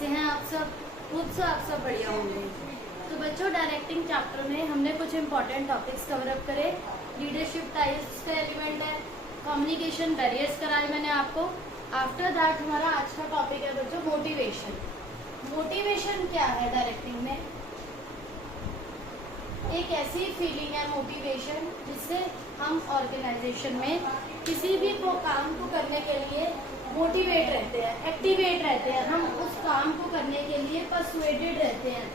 कैसे हैं आप सब? खुद से आप सब बढ़िया होंगे। तो बच्चों, डायरेक्टिंग चैप्टर में हमने कुछ इंपॉर्टेंट टॉपिक्स कवर अप करे। लीडरशिप टाइप्स का एलिमेंट है, कम्युनिकेशन बैरियर्स कराए मैंने आपको। आफ्टर दैट हमारा आज का टॉपिक है बच्चों मोटिवेशन। मोटिवेशन क्या है? डायरेक्टिंग में एक ऐसी फीलिंग है मोटिवेशन जिससे हम ऑर्गेनाइजेशन में किसी भी काम को करने के लिए मोटिवेट रहते हैं, एक्टिवेट रहते हैं, हम उस काम को करने के लिए परसुएडेड रहते हैं।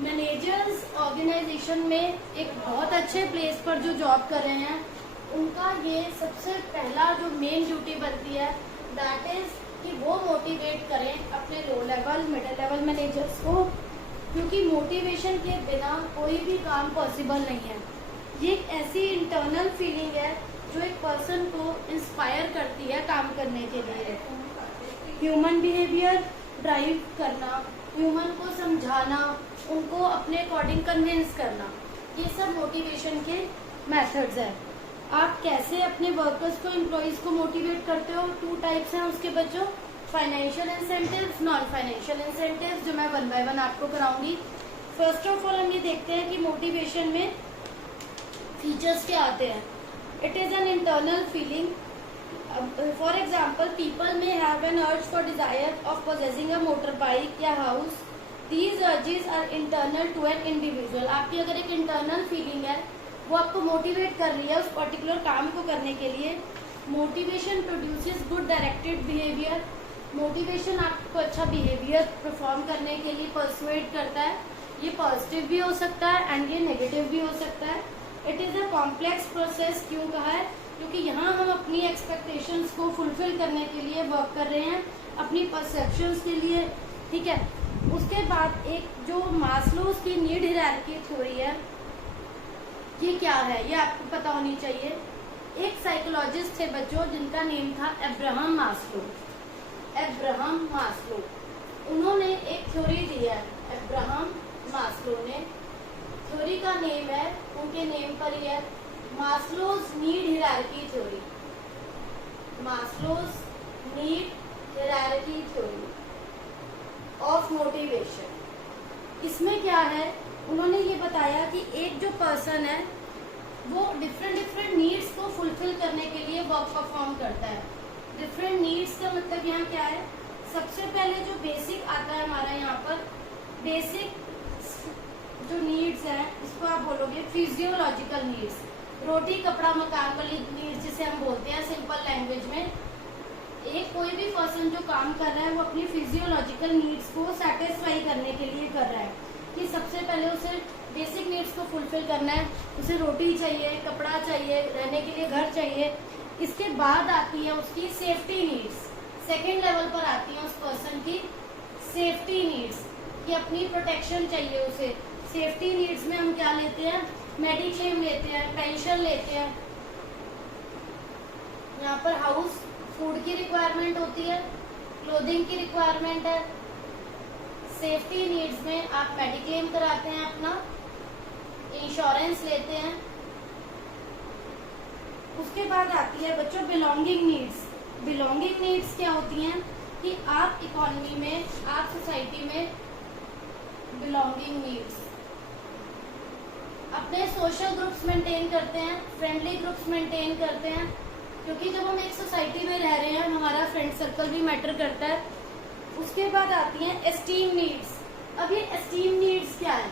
मैनेजर्स ऑर्गेनाइजेशन में एक बहुत अच्छे प्लेस पर जो जॉब कर रहे हैं उनका ये सबसे पहला जो मेन ड्यूटी बनती है दैट इज कि वो मोटिवेट करें अपने low level middle level managers को, क्योंकि मोटिवेशन के बिना कोई भी काम पॉसिबल नहीं है। ये एक ऐसी इंटरनल फीलिंग है जो एक पर्सन को इंस्पायर करती है काम करने के लिए। ह्यूमन बिहेवियर ड्राइव करना, ह्यूमन को समझाना, उनको अपने अकॉर्डिंग कन्विंस करना, ये सब मोटिवेशन के मेथड्स हैं। आप कैसे अपने वर्कर्स को, एम्प्लॉइज को मोटिवेट करते हो? 2 टाइप्स हैं उसके बच्चों, financial incentives, non financial incentives, जो मैं 1 बाय 1 आपको कराऊंगी। फर्स्ट ऑफ ऑल हम ये देखते हैं कि मोटिवेशन में फीचर्स क्या आते हैं। It is an internal feeling. For example, people may have an urge for desire of possessing a motor bike या house. These urges are internal to an individual. आपकी अगर एक इंटरनल फीलिंग है वो आपको मोटिवेट कर रही है उस पर्टिकुलर काम को करने के लिए। Motivation produces good directed behaviour. Motivation आपको अच्छा बिहेवियर परफॉर्म करने के लिए परसुएट करता है। ये पॉजिटिव भी हो सकता है एंड ये नेगेटिव भी हो सकता है। It is a complex process. क्यों कहा है? क्योंकि यहाँ हम अपनी एक्सपेक्टेशंस को फुलफिल करने के लिए वर्क कर रहे हैं, अपनी परसेप्शंस के लिए, ठीक है। उसके बाद एक जो मास्लोस की नीड हायरार्की थ्योरी है, ये क्या है ये आपको पता होनी चाहिए। एक साइकोलॉजिस्ट थे बच्चों जिनका नेम था अब्राहम मास्लो। अब्राहम मास्लो, उन्होंने एक थ्योरी दी है। अब्राहम मास्लो ने, थ्योरी का नेम है, उनके नेम पर ही है, Maslow's need hierarchy theory. Maslow's need hierarchy theory of motivation. इसमें क्या है, उन्होंने ये बताया कि एक जो पर्सन है वो डिफरेंट नीड्स को फुलफिल करने के लिए वर्क परफॉर्म करता है। डिफरेंट नीड्स का मतलब यहाँ क्या है? सबसे पहले जो बेसिक आता है हमारा यहाँ पर, बेसिक जो नीड्स हैं इसको आप बोलोगे फिजियोलॉजिकल नीड्स। रोटी कपड़ा मकान वाली नीड्स जिसे हम बोलते हैं सिंपल लैंग्वेज में। एक कोई भी पर्सन जो काम कर रहा है वो अपनी फिजियोलॉजिकल नीड्स को सेटिस्फाई करने के लिए कर रहा है कि सबसे पहले उसे बेसिक नीड्स को फुलफिल करना है। उसे रोटी चाहिए, कपड़ा चाहिए, रहने के लिए घर चाहिए। इसके बाद आती है उसकी सेफ्टी नीड्स। सेकेंड लेवल पर आती है उस पर्सन की सेफ्टी नीड्स, कि अपनी प्रोटेक्शन चाहिए उसे। सेफ्टी नीड्स में हम क्या लेते हैं? मेडिक्लेम लेते हैं, पेंशन लेते हैं। यहाँ पर हाउस फूड की रिक्वायरमेंट होती है, क्लोथिंग की रिक्वायरमेंट है। सेफ्टी नीड्स में आप मेडिक्लेम कराते हैं, अपना इंश्योरेंस लेते हैं। उसके बाद आती है बच्चों बिलोंगिंग नीड्स। बिलोंगिंग नीड्स क्या होती हैं कि आप इकोनॉमी में, आप सोसाइटी में बिलोंगिंग नीड्स, अपने सोशल ग्रुप्स मेंटेन करते हैं, फ्रेंडली ग्रुप्स मेंटेन करते हैं, क्योंकि जब हम एक सोसाइटी में रह रहे हैं हमारा फ्रेंड सर्कल भी मैटर करता है। उसके बाद आती हैं एस्टीम नीड्स। अब ये एस्टीम नीड्स क्या है?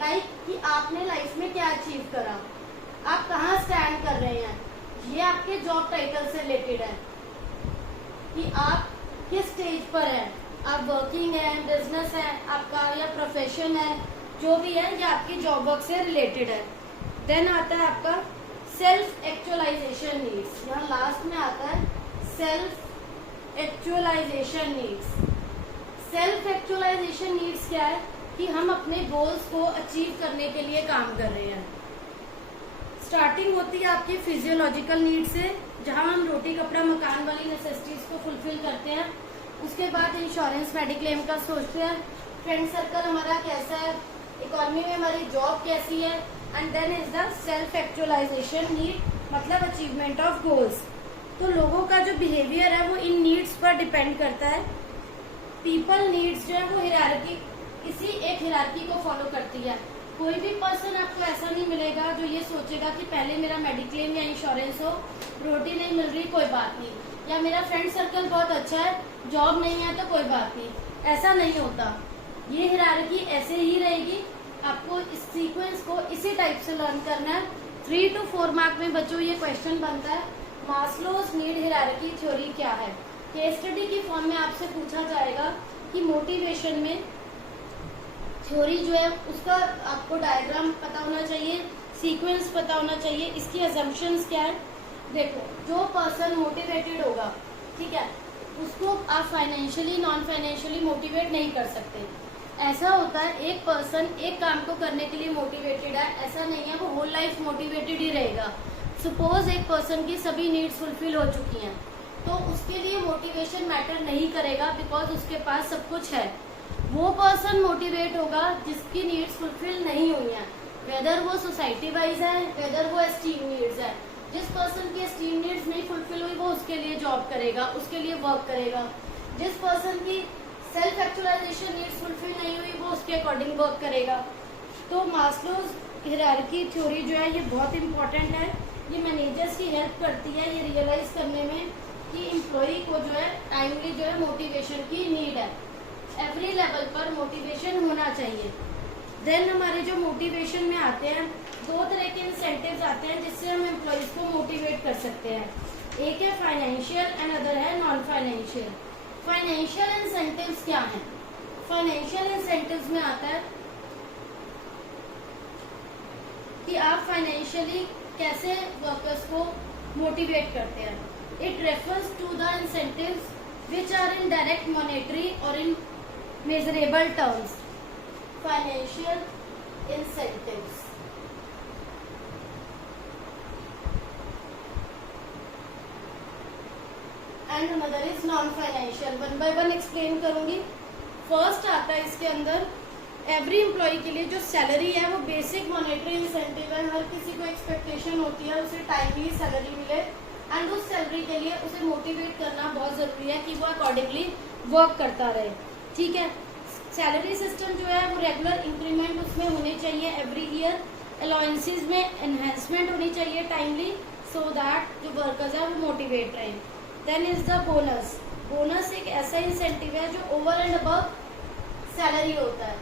लाइक कि आपने लाइफ में क्या अचीव करा, आप कहाँ स्टैंड कर रहे हैं, ये आपके जॉब टाइटल से रिलेटेड है कि आप किस स्टेज पर हैं, आप वर्किंग है, बिजनेस है आपका या प्रोफेशन है, जो भी है ये आपकी जॉब वर्क से रिलेटेड है। देन आता है आपका सेल्फ एक्चुअलाइजेशन नीड्स। यहाँ लास्ट में आता है self actualisation needs. Self actualisation needs क्या है कि हम अपने गोल्स को अचीव करने के लिए काम कर रहे हैं। स्टार्टिंग होती है आपकी फिजियोलॉजिकल नीड से, जहां हम रोटी कपड़ा मकान वाली नेसेसिटीज को फुलफिल करते हैं। उसके बाद इंश्योरेंस मेडिक्लेम का सोचते हैं, फ्रेंड सर्कल हमारा कैसा है, इकोनॉमी में हमारी जॉब कैसी है, and then is the self actualisation need, मतलब अचीवमेंट ऑफ गोल्स। तो लोगों का जो बिहेवियर है वो इन नीड्स पर डिपेंड करता है। पीपल नीड्स जो है वो हिरार्की, इसी एक हिरार्की को फॉलो करती है। कोई भी पर्सन आपको ऐसा नहीं मिलेगा जो ये सोचेगा कि पहले मेरा मेडिक्लेम या इंश्योरेंस हो, रोटी नहीं मिल रही कोई बात नहीं, या मेरा फ्रेंड सर्कल बहुत अच्छा है, जॉब नहीं है तो कोई बात नहीं, ऐसा नहीं होता। ये हिरार्की ऐसे ही रहेगी। आपको इस सीक्वेंस को इसी टाइप से लर्न करना है। 3 to 4 मार्क में बच्चों ये क्वेश्चन बनता है, मास्लोज नीड हिरार्की थ्योरी क्या है। केस स्टडी की फॉर्म में आपसे पूछा जाएगा कि मोटिवेशन में थ्योरी जो है उसका आपको डायग्राम पता होना चाहिए, सीक्वेंस पता होना चाहिए, इसकी अजम्पशंस क्या है। देखो, जो पर्सन मोटिवेटेड होगा, ठीक है, उसको आप फाइनेंशियली नॉन फाइनेंशियली मोटिवेट नहीं कर सकते। ऐसा होता है एक पर्सन एक काम को करने के लिए मोटिवेटेड है, ऐसा नहीं है वो होल लाइफ मोटिवेटेड ही रहेगा। सपोज एक पर्सन की सभी नीड्स फुलफिल हो चुकी हैं, तो उसके लिए मोटिवेशन मैटर नहीं करेगा, बिकॉज उसके पास सब कुछ है। वो पर्सन मोटिवेट होगा जिसकी नीड्स फुलफिल नहीं हुई हैं, वेदर वो सोसाइटी वाइज है, वेदर वो एस्टीम नीड्स है। जिस पर्सन की एस्टीम नीड्स नहीं फुलफिल हुई वो उसके लिए जॉब करेगा, उसके लिए वर्क करेगा। जिस पर्सन की सेल्फ एक्चुअलाइजेशन नीड्स फुलफिल नहीं हुई वो उसके अकॉर्डिंग वर्क करेगा। तो मास्लोज हिरार्की थ्योरी जो है ये बहुत इंपॉर्टेंट है। ये मैनेजर्स की हेल्प करती है ये रियलाइज करने में कि एम्प्लॉय को जो है टाइमली जो है मोटिवेशन की नीड है। एवरी लेवल पर मोटिवेशन होना चाहिए। देन हमारे जो मोटिवेशन में आते हैं, 2 तरह के इंसेंटिव्स आते हैं जिससे हम एम्प्लॉयज को मोटिवेट कर सकते हैं। एक है फाइनेंशियल एंड अदर है नॉन फाइनेंशियल। फाइनेंशियल इंसेंटिव्स क्या हैं? फाइनेंशियल इंसेंटिव्स में आता है कि आप फाइनेंशियली कैसे वर्कर्स को मोटिवेट करते हैं। It refers to the incentives which are in direct monetary or in measurable terms. Financial incentives. And another is non-financial. One by one explain करूंगी। फर्स्ट आता है इसके अंदर एवरी एम्प्लॉय के लिए जो सैलरी है वो बेसिक मॉनेटरी इंसेंटिव है। हर किसी को एक्सपेक्टेशन होती है उसे टाइमली सैलरी मिले, एंड उस सैलरी के लिए उसे मोटिवेट करना बहुत जरूरी है कि वो अकॉर्डिंगली वर्क करता रहे। ठीक है, सैलरी सिस्टम जो है वो रेगुलर इंक्रीमेंट उसमें होने चाहिए एवरी ईयर। अलाउंसेस में एनहेंसमेंट होनी चाहिए टाइमली, सो दैट जो वर्कर्स है वो मोटिवेट रहे। Then is the bonus. Bonus एक ऐसा इंसेंटिव है जो ओवर एंड अबव सैलरी होता है,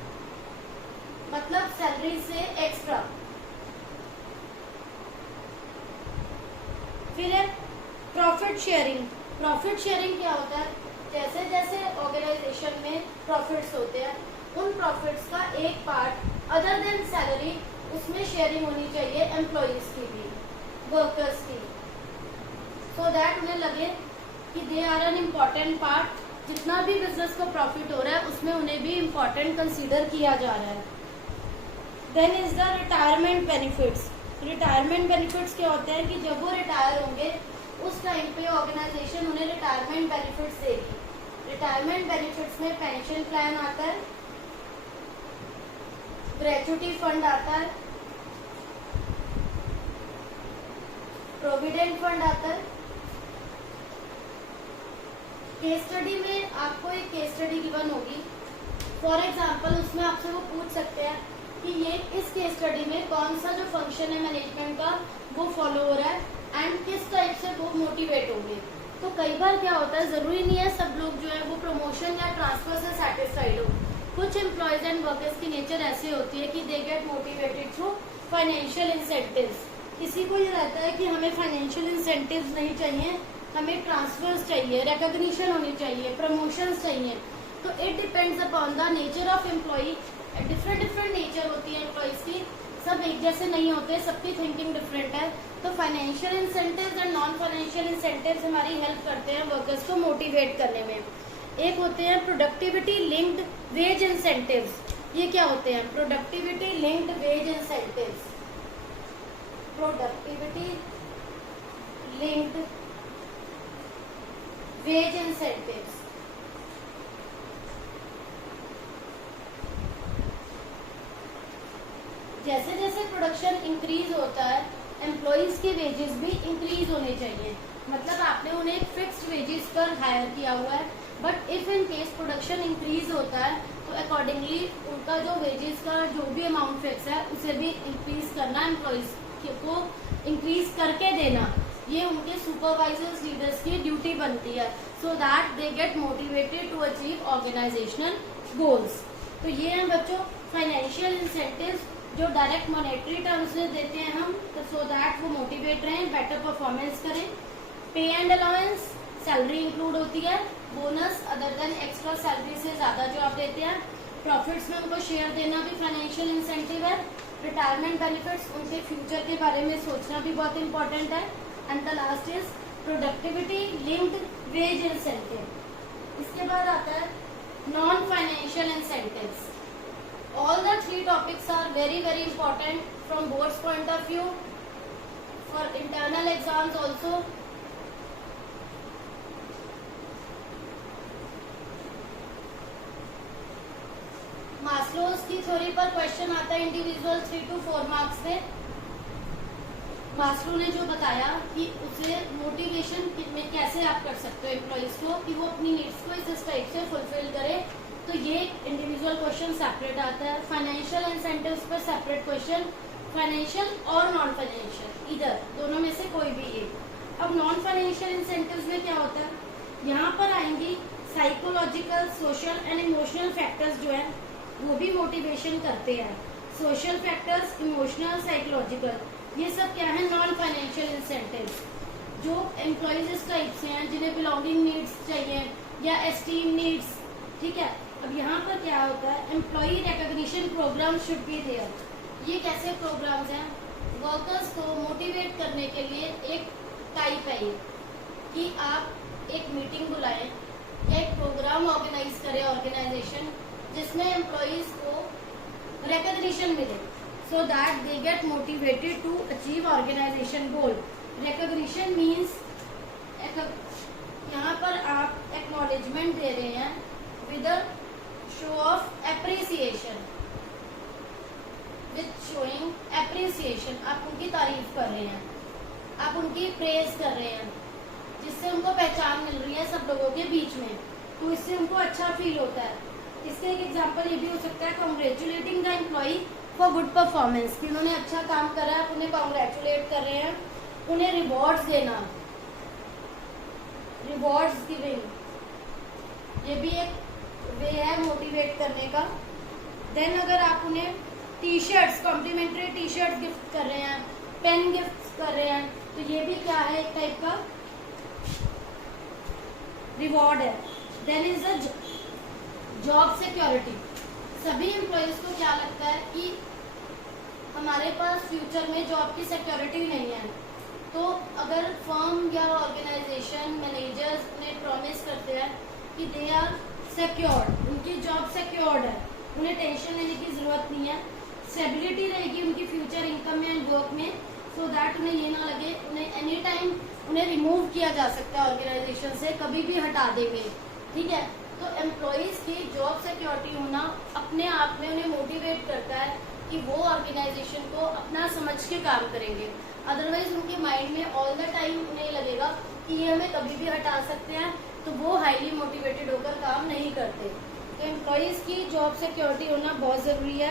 मतलब सैलरी से एक्स्ट्रा। फिर है प्रॉफिट शेयरिंग। प्रॉफिट शेयरिंग क्या होता है? जैसे जैसे ऑर्गेनाइजेशन में प्रॉफिट्स होते हैं, उन प्रॉफिट्स का एक पार्ट अदर देन सैलरी उसमें शेयरिंग होनी चाहिए एम्प्लॉयज की भी, वर्कर्स की, सो दैट उन्हें लगे कि they are an important part. जितना भी बिजनेस को प्रॉफिट हो रहा है उसमें उन्हें भी इम्पॉर्टेंट कंसीडर किया जा रहा है। Then is the retirement benefits. Retirement benefits क्या होते हैं कि जब वो रिटायर होंगे उस टाइम पे ऑर्गेनाइजेशन उन्हें रिटायरमेंट बेनिफिट्स देगी। रिटायरमेंट बेनिफिट्स में पेंशन प्लान आता है, ग्रेच्युटी फंड आता है, प्रोविडेंट फंड आता है। केस स्टडी में आपको एक केस स्टडी गिवन होगी, फॉर एग्जाम्पल उसमें आपसे वो पूछ सकते हैं कि ये इस केस स्टडी में कौन सा जो फंक्शन है मैनेजमेंट का वो फॉलो हो रहा है एंड किस टाइप से वो मोटिवेट होंगे। तो कई बार क्या होता है, जरूरी नहीं है सब लोग जो है वो प्रमोशन या ट्रांसफर से सेटिस्फाइड हो। कुछ एम्प्लॉयज एंड वर्कर्स की नेचर ऐसी होती है कि दे get motivated through financial incentives. किसी को ये रहता है कि हमें फाइनेंशियल इंसेंटिव्स नहीं चाहिए, हमें ट्रांसफर्स चाहिए, रिकॉग्निशन होनी चाहिए, प्रमोशंस चाहिए। तो it depends upon the nature of employ. Different different nature होती है एम्प्लॉयज की, सब एक जैसे नहीं होते, सबकी थिंकिंग डिफरेंट है। तो financial incentives and non financial incentives हमारी हेल्प करते हैं वर्कर्स को मोटिवेट करने में। एक होते हैं प्रोडक्टिविटी लिंक्ड वेज इंसेंटिव्स। ये क्या होते हैं? Productivity linked wage incentives. Productivity linked wage incentives. जैसे जैसे प्रोडक्शन इंक्रीज होता है एम्प्लॉयज के वेजेस भी इंक्रीज होने चाहिए। मतलब आपने उन्हें एक फिक्स्ड वेजेस पर हायर किया हुआ है, but if in case production increase होता है तो अकॉर्डिंगली उनका जो वेजेस का जो भी अमाउंट फिक्स है उसे भी इंक्रीज करना, एम्प्लॉइज को इंक्रीज करके देना, ये उनके सुपरवाइजर्स लीडर्स की ड्यूटी बनती है, so that they get motivated to achieve organisational goals. तो ये हैं बच्चों फाइनेंशियल इंसेंटिव्स जो डायरेक्ट मॉनेटरी टर्म्स में देते हैं हम, तो सो दैट वो मोटिवेट रहें, बेटर परफॉर्मेंस करें। Pay and allowance, salary include होती है, bonus other than extra salary से ज्यादा जो आप देते हैं, प्रॉफिट्स में उनको शेयर देना भी फाइनेंशियल इंसेंटिव है। रिटायरमेंट बेनिफिट्स, उनके फ्यूचर के बारे में सोचना भी बहुत इंपॉर्टेंट है। And the last is productivity linked wage incentive. इसके बाद आता है non financial incentives. All the three topics are very important from board's point of view, for internal exams also. Maslow's की थ्योरी पर क्वेश्चन आता है individual 3 to 4 marks पे। Maslow ने जो बताया कि उसे मोटिवेशन में कैसे आप कर सकते हो एम्प्लॉइज को कि वो अपनी नीड्स को इस टाइप से फुलफिल करे, तो ये इंडिविजुअल क्वेश्चन सेपरेट आता है। फाइनेंशियल इंसेंटिव्स पर सेपरेट क्वेश्चन, फाइनेंशियल और नॉन फाइनेंशियल इधर दोनों में से कोई भी एक। अब नॉन फाइनेंशियल इंसेंटिव्स में क्या होता है, यहाँ पर आएंगी psychological, social and emotional factors जो है वो भी मोटिवेशन करते हैं। सोशल फैक्टर्स, इमोशनल, साइकोलॉजिकल, ये सब क्या है नॉन फाइनेंशियल इंसेंटिव्स, जो एम्प्लॉइज इस टाइप से हैं जिन्हें बिलोंगिंग नीड्स चाहिए या एस्टीम नीड्स, ठीक है। अब यहाँ पर क्या होता है, employee recognition programme should be there. ये कैसे प्रोग्राम्स हैं, वर्कर्स को मोटिवेट करने के लिए एक टाइप है ये कि आप एक मीटिंग बुलाएं या एक प्रोग्राम ऑर्गेनाइज करें ऑर्गेनाइजेशन जिसमें एम्प्लॉइज को रिकॉग्निशन मिले, so that they get motivated to achieve organisation goal. Recognition means यहाँ पर आप एक्नॉलेजमेंट दे रहे हैं with a show of appreciation, with showing appreciation, आप उनकी तारीफ कर रहे हैं, आप उनकी प्रेज कर रहे हैं, जिससे उनको पहचान मिल रही है सब लोगों के बीच में, तो इससे उनको अच्छा फील होता है। इसका एक एग्जांपल ये भी हो सकता है congratulating the employee for good performance, कि उन्होंने अच्छा काम करा है, आप उन्हें कॉन्ग्रेचुलेट कर रहे हैं, उन्हें रिवॉर्ड्स देना, रिवॉर्ड्स गिविंग, ये भी एक वे है मोटिवेट करने का। देन अगर आप उन्हें T shirts, complimentary T shirt gift कर रहे हैं, पेन गिफ्ट कर रहे हैं, तो ये भी क्या है एक टाइप का रिवॉर्ड है। Then is the job security. सभी एम्प्लॉयज को क्या लगता है कि हमारे पास फ्यूचर में जॉब की सिक्योरिटी नहीं है, तो अगर फर्म या ऑर्गेनाइजेशन मैनेजर्स उन्हें प्रॉमिस करते हैं कि दे आर सिक्योर्ड, उनकी जॉब सिक्योर्ड है, उन्हें टेंशन लेने की जरूरत नहीं है, स्टेबिलिटी रहेगी उनकी फ्यूचर इनकम में एंड वर्क में, सो दैट उन्हें ये ना लगे उन्हें एनी टाइम उन्हें रिमूव किया जा सकता है ऑर्गेनाइजेशन से, कभी भी हटा देंगे, ठीक है। तो एम्प्लॉइज की जॉब सिक्योरिटी होना अपने आप में उन्हें मोटिवेट करता है कि वो ऑर्गेनाइजेशन को अपना समझ के काम करेंगे, अदरवाइज उनके माइंड में ऑल द टाइम उन्हें लगेगा कि ये हमें कभी भी हटा सकते हैं, तो वो हाईली मोटिवेटेड होकर काम नहीं करते। तो एम्प्लॉइज की जॉब सिक्योरिटी होना बहुत जरूरी है।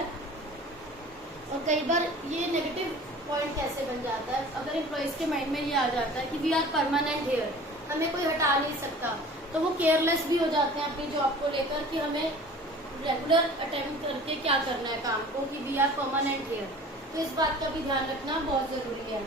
और कई बार ये नेगेटिव पॉइंट कैसे बन जाता है, अगर एम्प्लॉइज के माइंड में ये आ जाता है कि वी आर परमानेंट हियर, हमें कोई हटा नहीं सकता, तो वो केयरलेस भी हो जाते हैं अपनी जॉब को लेकर कि हमें रेगुलर अटेम्प्ट करके क्या करना है काम को, कि वी आर परमानेंट हियर। तो इस बात का भी ध्यान रखना बहुत जरूरी है।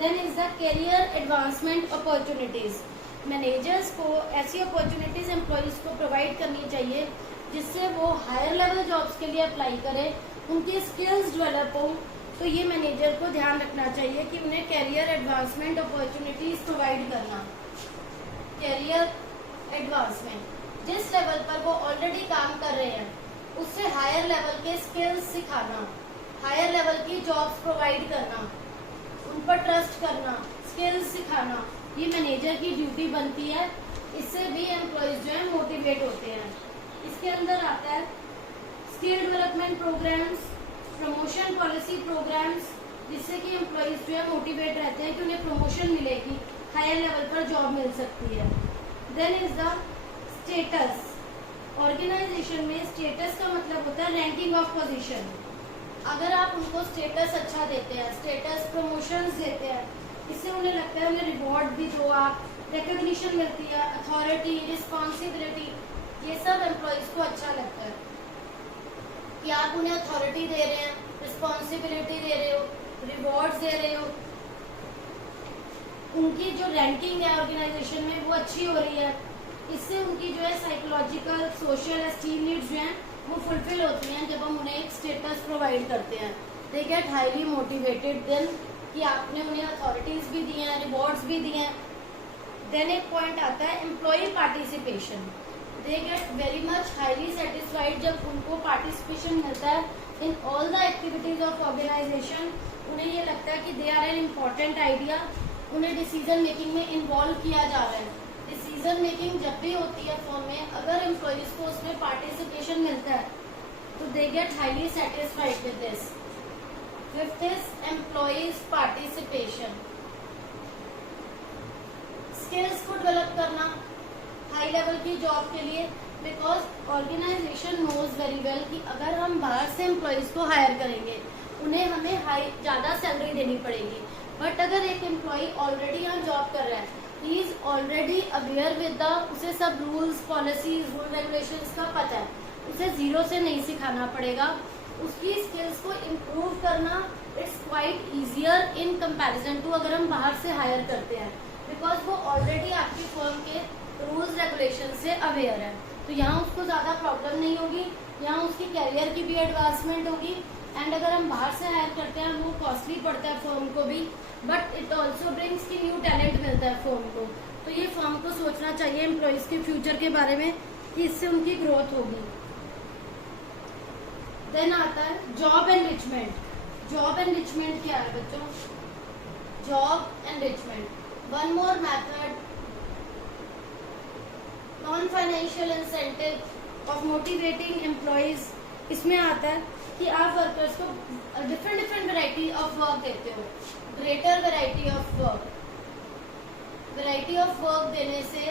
Then is the career advancement opportunities. Managers को ऐसी अपॉर्चुनिटीज एम्प्लॉइज को प्रोवाइड करनी चाहिए जिससे वो हायर लेवल जॉब्स के लिए अप्लाई करें, उनकी स्किल्स डेवलप हो। तो ये मैनेजर को ध्यान रखना चाहिए कि उन्हें कैरियर एडवांसमेंट अपॉर्चुनिटीज प्रोवाइड करना। कैरियर एडवांसमेंट, जिस लेवल पर वो ऑलरेडी काम कर रहे हैं उससे हायर लेवल के स्किल्स सिखाना, हायर लेवल की जॉब्स प्रोवाइड करना, उन पर ट्रस्ट करना, स्किल्स सिखाना, ये मैनेजर की ड्यूटी बनती है। इससे भी एम्प्लॉयज जो है मोटिवेट होते हैं। इसके अंदर आता है skill development programmes, promotion policy programmes, जिससे कि एम्प्लॉयज जो है मोटिवेट रहते हैं कि उन्हें प्रमोशन मिलेगी, हायर लेवल पर जॉब मिल सकती है। Then is the status. Organisation में स्टेटस का मतलब होता है रैंकिंग ऑफ पोजीशन। अगर आप उनको स्टेटस अच्छा देते हैं, स्टेटस प्रमोशंस देते हैं, इससे उन्हें लगता है उन्हें रिवॉर्ड भी दो, आप रिकग्निशन मिलती है, अथॉरिटी, रिस्पॉन्सिबिलिटी, ये सब एम्प्लॉयज को अच्छा लगता है कि आप उन्हें अथॉरिटी दे रहे हैं, रिस्पॉन्सिबिलिटी दे रहे हो, रिवॉर्ड्स दे रहे हो, उनकी जो रैंकिंग है ऑर्गेनाइजेशन में वो अच्छी हो रही है। इससे उनकी जो है साइकोलॉजिकल, सोशल, एस्टीम नीड्स जो हैं वो फुलफिल होती हैं जब हम उन्हें एक स्टेटस प्रोवाइड करते हैं। They get highly motivated than कि आपने उन्हें अथॉरिटीज भी दी हैं, रिवॉर्ड्स भी दिए हैं। देन एक पॉइंट आता है employ participation. They get very much highly satisfied जब उनको पार्टिसिपेशन मिलता है in all the activities of organisation. उन्हें ये लगता है कि they are an important idea, उन्हें डिसीजन मेकिंग में इन्वॉल्व किया जा रहा है। डिसीजन मेकिंग जब भी होती है फॉर्म में, अगर एम्प्लॉयज को उसमें पार्टिसिपेशन मिलता है तो they get highly satisfied with this. Fifth is employees participation. Skills को डेवलप करना हाई लेवल की जॉब के लिए, because organisation knows very well कि अगर हम बाहर से एम्प्लॉयज को हायर करेंगे उन्हें हमें ज्यादा सैलरी देनी पड़ेगी। बट अगर एक एम्प्लॉय ऑलरेडी यहाँ जॉब कर रहा है, he is already aware with the, उसे सब रूल्स, पॉलिसीज, रूल रेगुलेशंस का पता है, उसे जीरो से नहीं सिखाना पड़ेगा। उसकी स्किल्स को इम्प्रूव करना it's quite easier in comparison to अगर हम बाहर से हायर करते हैं, बिकॉज वो ऑलरेडी आपकी फर्म के रूल्स रेगुलेशन से अवेयर है। तो यहाँ उसको ज्यादा प्रॉब्लम नहीं होगी, यहाँ उसकी कैरियर की भी एडवांसमेंट होगी। एंड अगर हम बाहर से हायर करते हैं वो कॉस्टली पड़ता है फर्म को भी, बट इट ऑल्सो ब्रिंग्स की न्यू टैलेंट मिलता है फर्म को। तो ये फर्म को सोचना चाहिए एम्प्लॉयज के फ्यूचर के बारे में कि इससे उनकी ग्रोथ होगी। देन आता है जॉब एनरिचमेंट। जॉब एनरिचमेंट क्या है बच्चों? Job enrichment, one more method, non financial incentive of motivating employees. इसमें आता है कि आप वर्कर्स को डिफरेंट वैरायटी ऑफ वर्क देते हो, greater variety of work. Variety of work देने से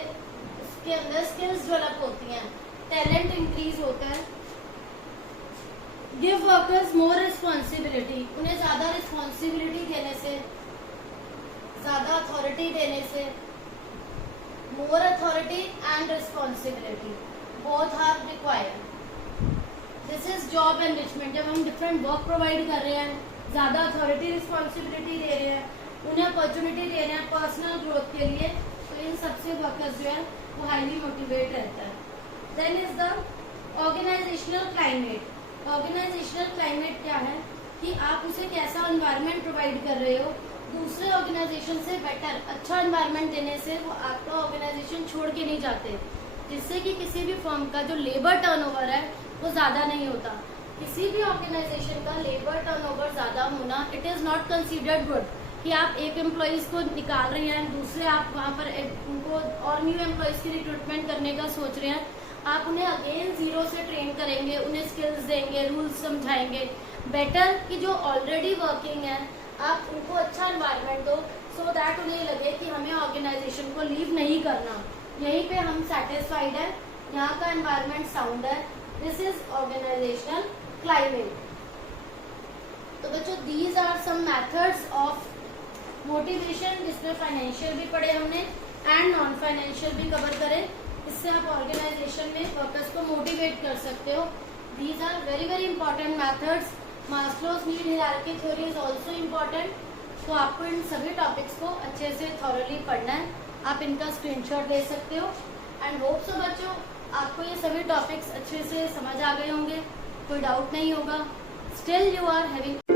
उसके अंदर स्किल्स डेवलप होती हैं, टैलेंट इंक्रीज होता है। गिव वर्कर्स मोर रिस्पॉन्सिबिलिटी, उन्हें ज्यादा रिस्पॉन्सिबिलिटी देने से, ज्यादा अथॉरिटी देने से, more authority and responsibility both are required. This is job enrichment. जब हम डिफरेंट वर्क प्रोवाइड कर रहे हैं, ज्यादा अथॉरिटी, रिस्पॉन्सिबिलिटी दे रहे हैं, उन्हें अपॉर्चुनिटी दे रहे हैं पर्सनल ग्रोथ के लिए, तो इन सबसे वर्कर्स जो है वो हाईली मोटिवेट रहता है। Then is the organisational climate. Organisational climate क्या है कि आप उसे कैसा एनवायरनमेंट प्रोवाइड कर रहे हो। दूसरे ऑर्गेनाइजेशन से बेटर, अच्छा एनवायरनमेंट देने से वो आपका ऑर्गेनाइजेशन छोड़ के नहीं जाते, जिससे कि किसी भी फर्म का जो लेबर टर्नओवर है वो ज्यादा नहीं होता। किसी भी ऑर्गेनाइजेशन का लेबर टर्नओवर ज्यादा होना it is not considered good, कि आप एक एम्प्लॉयज को निकाल रहे हैं, दूसरे आप वहाँ पर उनको और न्यू एम्प्लॉयज की रिक्रूटमेंट करने का सोच रहे हैं। आप उन्हें अगेन जीरो से ट्रेन करेंगे, उन्हें स्किल्स देंगे, रूल्स समझाएंगे। बेटर कि जो ऑलरेडी वर्किंग है आप उनको अच्छा एनवायरनमेंट दो, सो दैट उन्हें लगे कि हमें ऑर्गेनाइजेशन को लीव नहीं करना, यहीं पे हम सेटिस्फाइड है, यहाँ का एनवायरनमेंट साउंड है। This is organisational climate. तो बच्चों these are some methods of motivation, जिसमें फाइनेंशियल भी पढ़े हमने एंड नॉन फाइनेंशियल भी कवर करे। इससे आप ऑर्गेनाइजेशन में वर्कर्स को मोटिवेट कर सकते हो। These are very important methods. Maslow's need hierarchy theory is also important. तो आपको इन सभी टॉपिक्स को अच्छे से थॉरली पढ़ना है। आप इनका स्क्रीनशॉट ले सकते हो एंड होप सो बच्चों आपको ये सभी टॉपिक्स अच्छे से समझ आ गए होंगे, कोई डाउट नहीं होगा। Still you are having